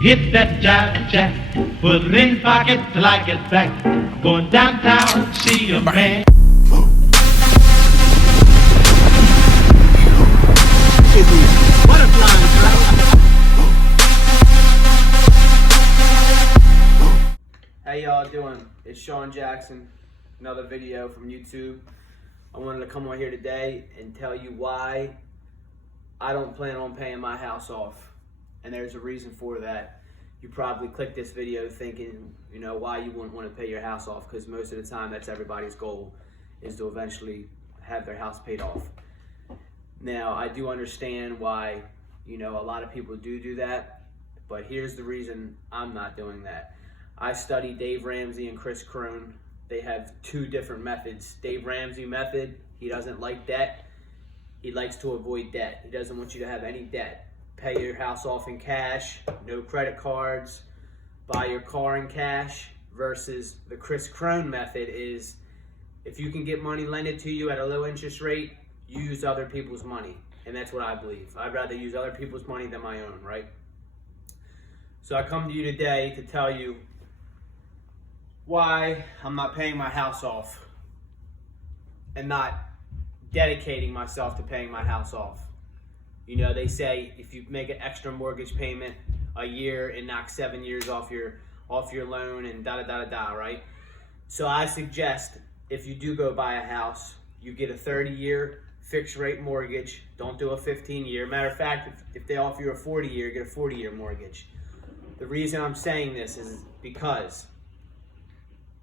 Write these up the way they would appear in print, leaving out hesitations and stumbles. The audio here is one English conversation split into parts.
Hit that jive jack, put it in pocket till I get back. Going downtown, see a man. How y'all doing? It's Sean Jackson, another video from YouTube. I wanted to come on here today and tell you why I don't plan on paying my house off. And there's a reason for that. You probably clicked this video thinking, you know, why you wouldn't want to pay your house off, because most of the time that's everybody's goal, is to eventually have their house paid off. Now, I do understand why, you know, a lot of people do that, but here's the reason I'm not doing that. I study Dave Ramsey and Chris Crone. They have two different methods. Dave Ramsey method, he doesn't like debt. He likes to avoid debt. He doesn't want you to have any debt. Pay your house off in cash, no credit cards, buy your car in cash, versus the Chris Crone method is, if you can get money lended to you at a low interest rate, use other people's money. And that's what I believe. I'd rather use other people's money than my own, right? So I come to you today to tell you why I'm not paying my house off and not dedicating myself to paying my house off. You know, they say if you make an extra mortgage payment a year, it knocks 7 years off your loan and da-da-da-da-da, right? So I suggest if you do go buy a house, you get a 30-year fixed rate mortgage. Don't do a 15-year. Matter of fact, if they offer you a 40-year, get a 40-year mortgage. The reason I'm saying this is because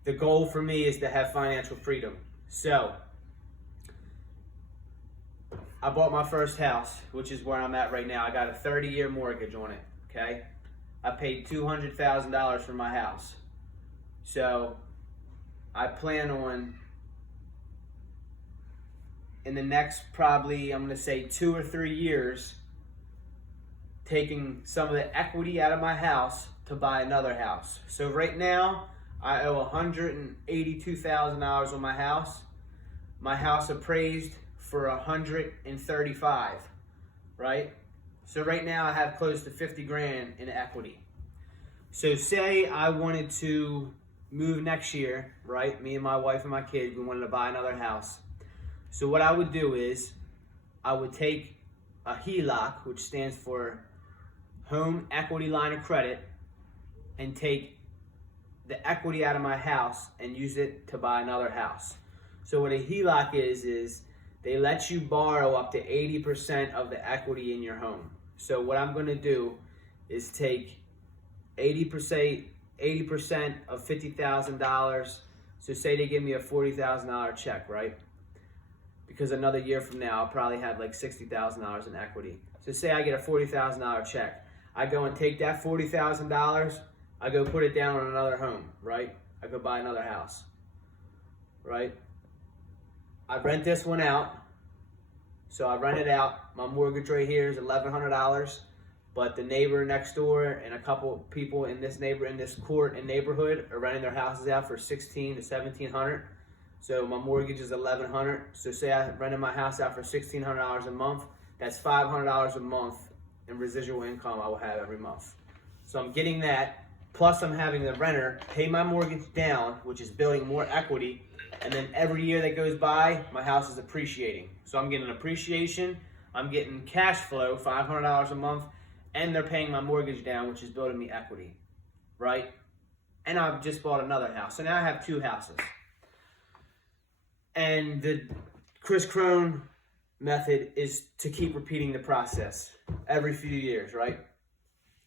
the goal for me is to have financial freedom. So I bought my first house, which is where I'm at right now. I got a 30-year mortgage on it, okay? I paid $200,000 for my house. So I plan on, in the next probably, I'm gonna say 2 or 3 years, taking some of the equity out of my house to buy another house. So right now, I owe $182,000 on my house. My house appraised for 135, right? So right now I have close to 50 grand in equity. So say I wanted to move next year, right? Me and my wife and my kids, we wanted to buy another house. So what I would do is I would take a HELOC, which stands for Home Equity Line of Credit, and take the equity out of my house and use it to buy another house. So what a HELOC is they let you borrow up to 80% of the equity in your home. So what I'm gonna do is take 80% of $50,000. So say they give me a $40,000 check, right? Because another year from now, I'll probably have like $60,000 in equity. So say I get a $40,000 check. I go and take that $40,000, I go put it down on another home, right? I go buy another house, right? I rent this one out. So I rent it out. My mortgage right here is $1,100, but the neighbor next door and a couple people in this court and neighborhood are renting their houses out for $1,600 to $1,700. So my mortgage is $1,100. So say I rented my house out for $1,600 a month. That's $500 a month in residual income I will have every month. So I'm getting that. Plus I'm having the renter pay my mortgage down, which is building more equity. And then every year that goes by, my house is appreciating. So I'm getting appreciation, I'm getting cash flow, $500 a month, and they're paying my mortgage down, which is building me equity, right? And I've just bought another house. So now I have 2 houses. And the Chris Crone method is to keep repeating the process every few years, right?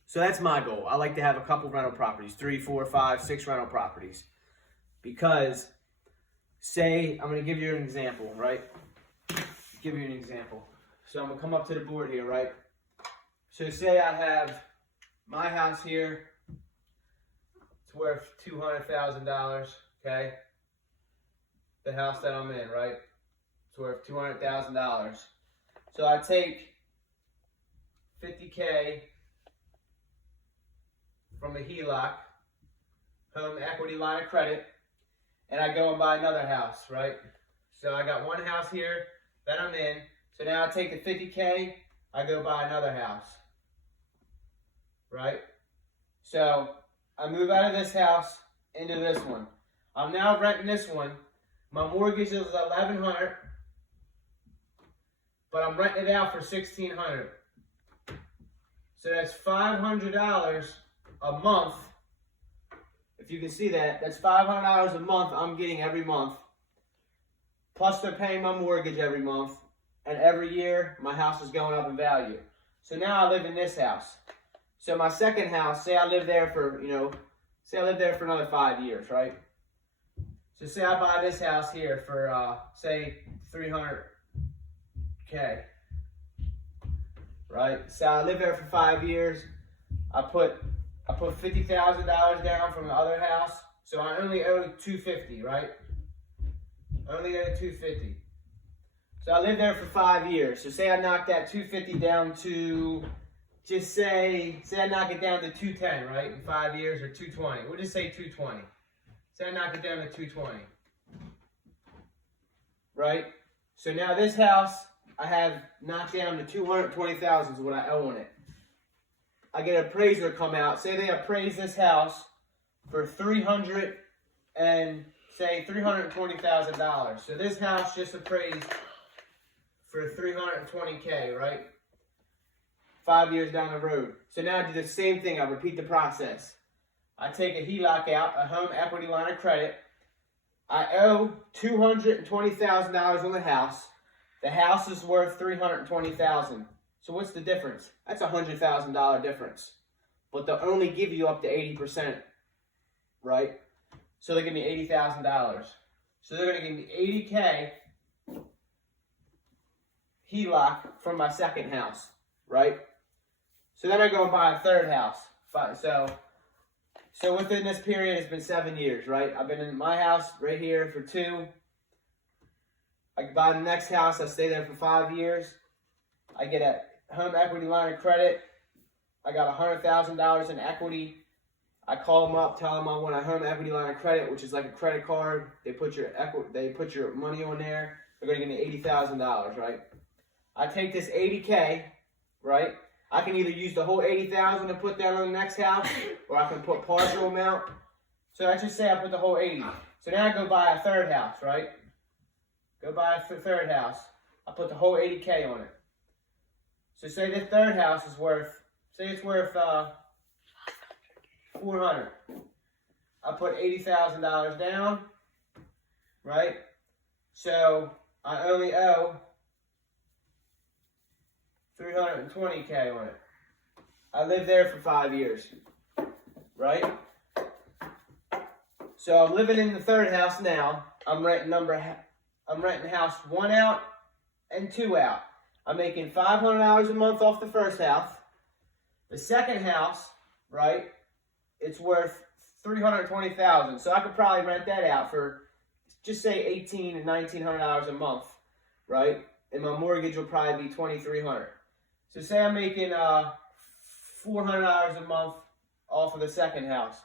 So that's my goal. I like to have a couple rental properties, 3, 4, 5, 6 rental properties. Because say, I'm gonna give you an example, right? Give you an example. So I'm gonna come up to the board here, right? So say I have my house here, it's worth $200,000, okay? The house that I'm in, right? It's worth $200,000. So I take $50K from a HELOC, Home Equity Line of Credit, and I go and buy another house, right? So I got one house here that I'm in. So now I take the $50K, I go buy another house, right? So I move out of this house into this one. I'm now renting this one. My mortgage is $1,100, but I'm renting it out for $1,600. So that's $500 a month. If you can see that, that's $500 a month I'm getting every month. Plus they're paying my mortgage every month. And every year, my house is going up in value. So now I live in this house. So my second house, say I live there for, say I live there for another 5 years, right? So say I buy this house here for, say, $300K, right? So I live there for 5 years. I put $50,000 down from the other house. So I only owe $250, right? I only owe $250. So I lived there for 5 years. So say I knock that $250 down to, just say I knock it down to $210, right? In 5 years, or $220. We'll just say $220. Say I knock it down to $220. Right? So now this house, I have knocked down to $220,000 is what I owe on it. I get an appraiser come out. Say they appraise this house for $320,000. So this house just appraised for $320K, right? 5 years down the road. So now I do the same thing. I repeat the process. I take a HELOC out, a home equity line of credit. I owe $220,000 on the house. The house is worth $320,000. So what's the difference? That's a $100,000 difference. But they'll only give you up to 80%, right? So they give me $80,000. So they're going to give me $80K HELOC from my second house, right? So then I go and buy a third house. So within this period, it's been 7 years, right? I've been in my house right here for 2. I buy the next house. I stay there for 5 years. I get a home equity line of credit. I got $100,000 in equity. I call them up, tell them I want a home equity line of credit, which is like a credit card. They put your money on there. They're going to give me $80,000, right? I take this $80K, right? I can either use the whole $80,000 to put down on the next house, or I can put partial amount. So I just say I put the whole 80. So now I go buy a third house, right? Go buy a third house. I put the whole $80K on it. So say this third house is worth, say it's worth $400. I put $80,000 down, right? So I only owe $320K on it. I lived there for 5 years, right? So I'm living in the third house now. I'm renting house 1 out and 2 out. I'm making $500 a month off the first house. The second house, right? It's worth $320,000. So I could probably rent that out for, just say, $1,800 and $1,900 a month, right? And my mortgage will probably be $2,300. So say I'm making $400 a month off of the second house.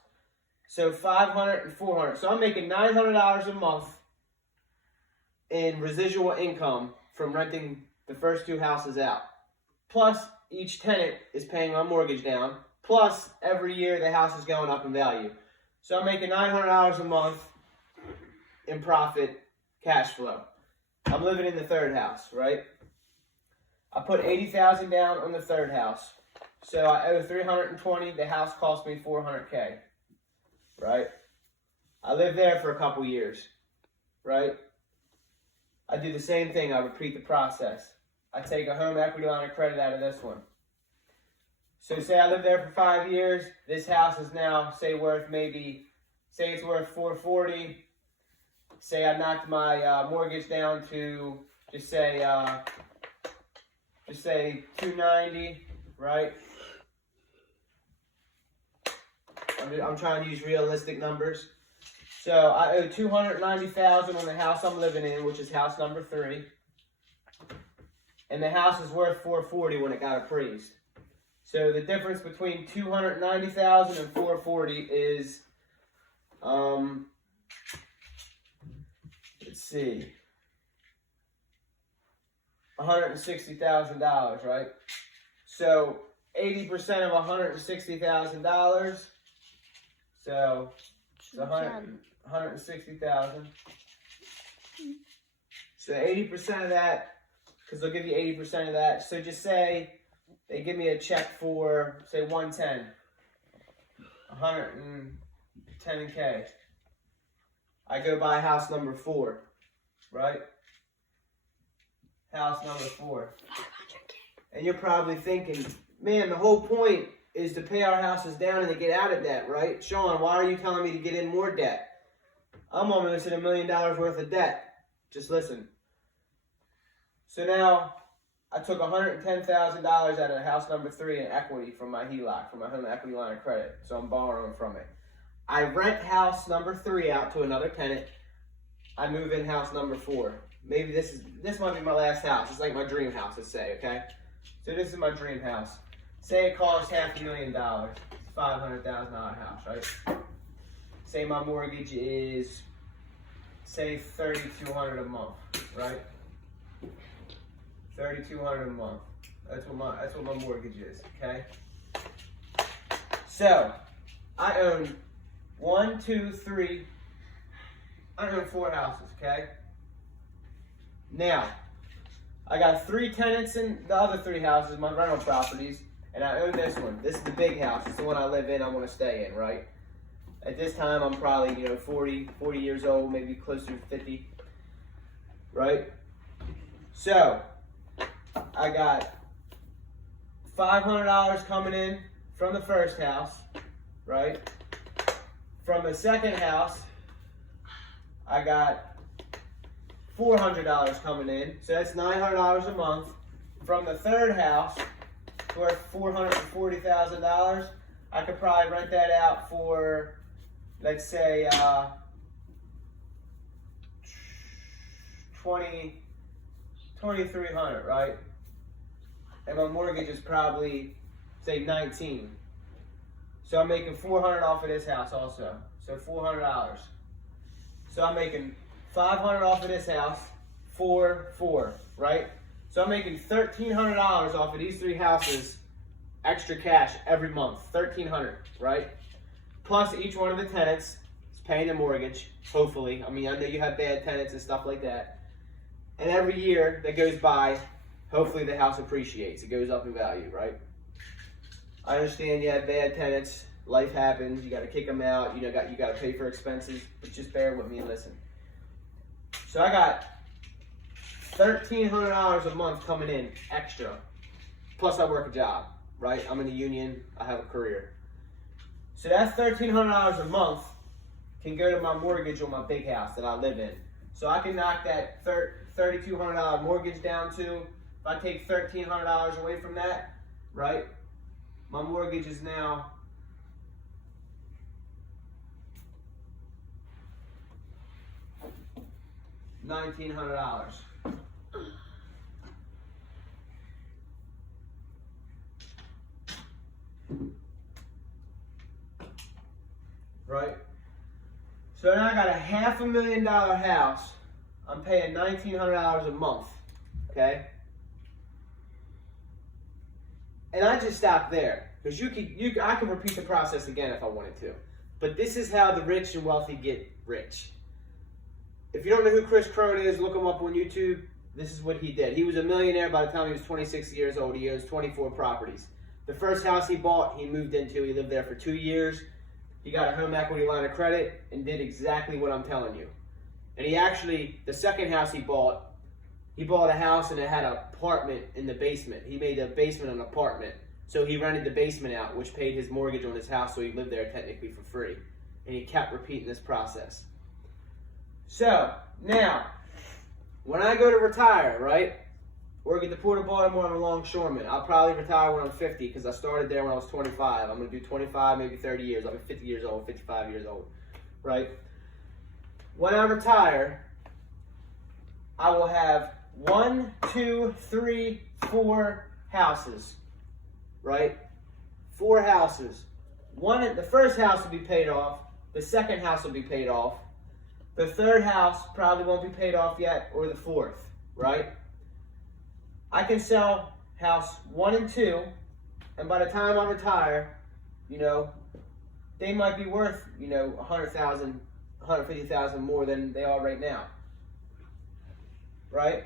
So $500 and $400. So I'm making $900 a month in residual income from renting the first 2 houses out. Plus, each tenant is paying my mortgage down. Plus, every year the house is going up in value. So I'm making $900 a month in profit cash flow. I'm living in the third house, right? I put $80,000 down on the third house. So I owe $320. The house cost me $400K, right? I lived there for a couple years, right? I do the same thing. I repeat the process. I take a home equity line of credit out of this one. So say I lived there for 5 years. This house is now, say it's worth $440. Say I knocked my mortgage down to just say $290, right? I'm trying to use realistic numbers. So I owe $290,000 on the house I'm living in, which is house number 3. And the house is worth $440 when it got appraised. So the difference between $290,000 and $440 is, let's see, $160,000, right? So 80% of $160,000. So it's 160,000. So 80% of that, because they'll give you 80% of that. So just say they give me a check for, say, 110, 110K. I go buy house number 4, right? House number 4. 500K. And you're probably thinking, man, the whole point is to pay our houses down and to get out of debt, right? Sean, why are you telling me to get in more debt? I'm almost at $1 million worth of debt. Just listen. So now I took $110,000 out of house number 3 in equity from my HELOC, from my home equity line of credit. So I'm borrowing from it. I rent house number 3 out to another tenant. I move in house number 4. Maybe this might be my last house. It's like my dream house, let's say, okay? So this is my dream house. Say it costs $500,000. It's a $500,000 house, right? Say my mortgage is, say, $3,200 a month, right? $3,200 a month. That's what my mortgage is, okay? So I own 1, 2, 3. I own 4 houses, okay? Now, I got 3 tenants in the other 3 houses, my rental properties, and I own this one. This is the big house. It's the one I live in, I want to stay in, right? At this time, I'm probably, 40 years old, maybe closer to 50, right? So, I got $500 coming in from the first house, right? From the second house, I got $400 coming in, so that's $900 a month. From the third house, worth $440,000, I could probably rent that out for, let's say, $2,300, right? And my mortgage is probably, say, 19. So I'm making $400 off of this house also. So $400. So I'm making $500 off of this house, 4, right? So I'm making $1,300 off of these 3 houses, extra cash every month, $1,300, right? Plus each one of the tenants is paying the mortgage, hopefully. I mean, I know you have bad tenants and stuff like that. And every year that goes by, hopefully the house appreciates. It goes up in value, right? I understand you have bad tenants. Life happens. You got to kick them out. You got to pay for expenses. But just bear with me and listen. So I got $1,300 a month coming in extra. Plus I work a job, right? I'm in the union. I have a career. So that $1,300 a month can go to my mortgage on my big house that I live in. So I can knock that $3,200 mortgage down to, if I take $1,300 away from that, right? My mortgage is now $1,900. Right? So now I got a $500,000 house. I'm paying $1,900 a month. Okay? And I just stopped there. Because I can repeat the process again if I wanted to. But this is how the rich and wealthy get rich. If you don't know who Chris Crone is, look him up on YouTube. This is what he did. He was a millionaire by the time he was 26 years old. He owns 24 properties. The first house he bought, he moved into. He lived there for 2 years. He got a home equity line of credit and did exactly what I'm telling you. And he actually, the second house he bought a house and it had an apartment in the basement. He made the basement an apartment. So he rented the basement out, which paid his mortgage on his house, so he lived there technically for free. And he kept repeating this process. So, now, when I go to retire, right, or get the Port of Baltimore, I'm a longshoreman. I'll probably retire when I'm 50 because I started there when I was 25. I'm going to do 25, maybe 30 years. I'll be 50 years old, 55 years old, right? When I retire, I will have 1, 2, 3, 4 houses, right? 4 houses. The first house will be paid off. The second house will be paid off. The third house probably won't be paid off yet, or the fourth, right? I can sell house 1 and 2 And by the time I retire, you know, they might be worth, you know, 100,000, 150,000 more than they are right now. Right?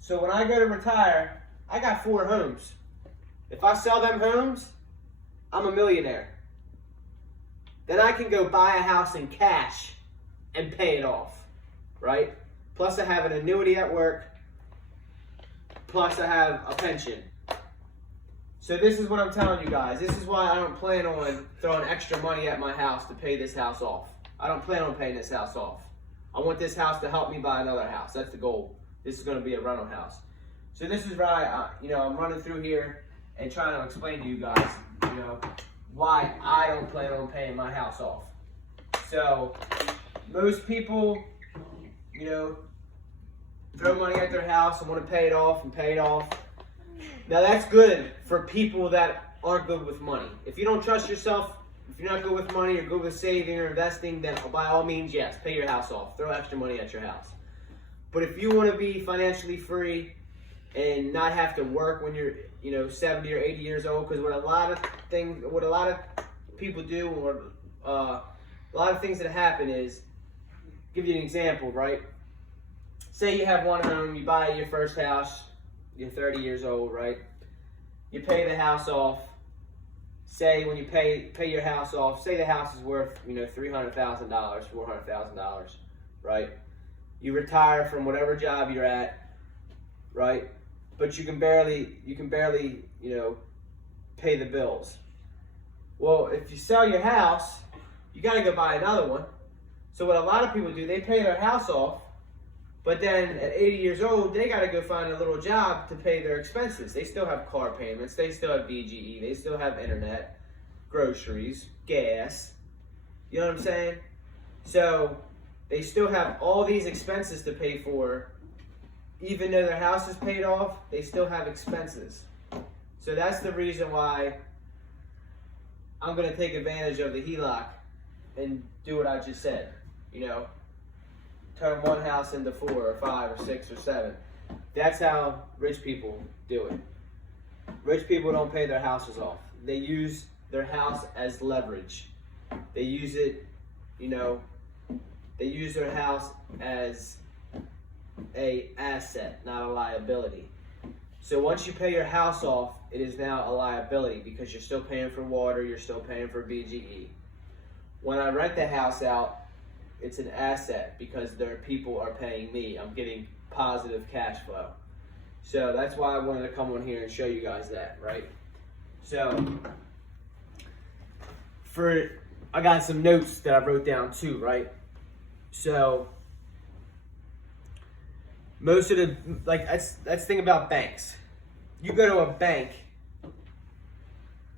So when I go to retire, I got 4 homes. If I sell them homes, I'm a millionaire. Then I can go buy a house in cash and pay it off, right? Plus I have an annuity at work, plus I have a pension. So this is what I'm telling you guys. This is why I don't plan on throwing extra money at my house to pay this house off. I don't plan on paying this house off. I want this house to help me buy another house. That's the goal. This is going to be a rental house. So this is why I'm running through here and trying to explain to you guys, you know, why I don't plan on paying my house off. So most people, you know, throw money at their house and want to pay it off and pay it off. Now that's good for people that aren't good with money. If you don't trust yourself, if you're not good with money or good with saving or investing, then by all means, yes, pay your house off. Throw extra money at your house. But if you want to be financially free and not have to work when you're, you know, 70 or 80 years old, because what a lot of people do, or a lot of things that happen is, give you an example, right? Say you have one home, you buy your first house, you're 30 years old, right? You pay the house off. Say when you pay your house off, say the house is worth, you know, $300,000, $400,000, right? You retire from whatever job you're at, right? But you can barely, you know, pay the bills. Well, if you sell your house, you got to go buy another one. So what a lot of people do, they pay their house off, but then at 80 years old, they got to go find a little job to pay their expenses. They still have car payments, they still have BGE, they still have internet, groceries, gas. You know what I'm saying? So they still have all these expenses to pay for. Even though their house is paid off, they still have expenses. So that's the reason why I'm going to take advantage of the HELOC and do what I just said. You know, turn one house into 4 or 5 or 6 or 7. That's how rich people do it. Rich people don't pay their houses off. They use their house as leverage. They use it, you know, they use their house as a asset, not a liability. So once you pay your house off, it is now a liability because you're still paying for water, you're still paying for BGE. When I rent the house out, it's an asset because their people are paying me. I'm getting positive cash flow. So that's why I wanted to come on here and show you guys that, right? So I got some notes that I wrote down too, right? So most of the, like, that's the thing about banks. You go to a bank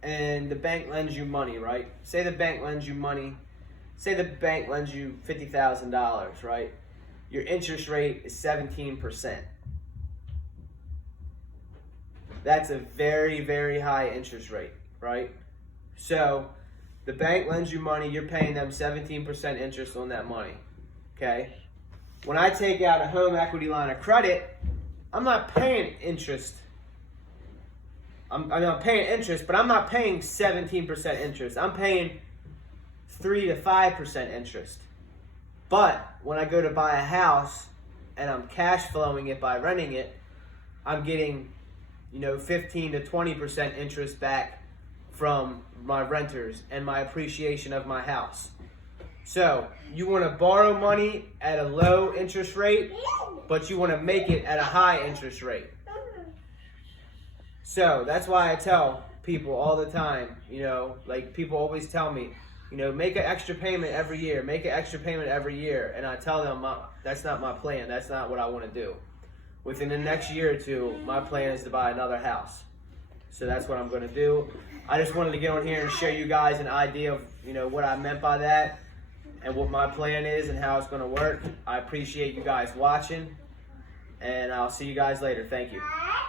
and the bank lends you money, right? Say the bank lends you money. Say the bank lends you $50,000, right? Your interest rate is 17%. That's a very, very high interest rate, right? So the bank lends you money, you're paying them 17% interest on that money, okay? When I take out a home equity line of credit, I'm not paying interest. I'm not paying interest, but I'm not paying 17% interest. I'm paying 3 to 5% interest. But when I go to buy a house and I'm cash flowing it by renting it, I'm getting, you know, 15 to 20% interest back from my renters and my appreciation of my house. So you want to borrow money at a low interest rate, but you want to make it at a high interest rate. So that's why I tell people all the time, you know, like people always tell me, you know, make an extra payment every year, make an extra payment every year. And I tell them, that's not my plan. That's not what I want to do. Within the next year or two, my plan is to buy another house. So that's what I'm going to do. I just wanted to get on here and show you guys an idea of, you know, what I meant by that and what my plan is and how it's going to work. I appreciate you guys watching, and I'll see you guys later. Thank you.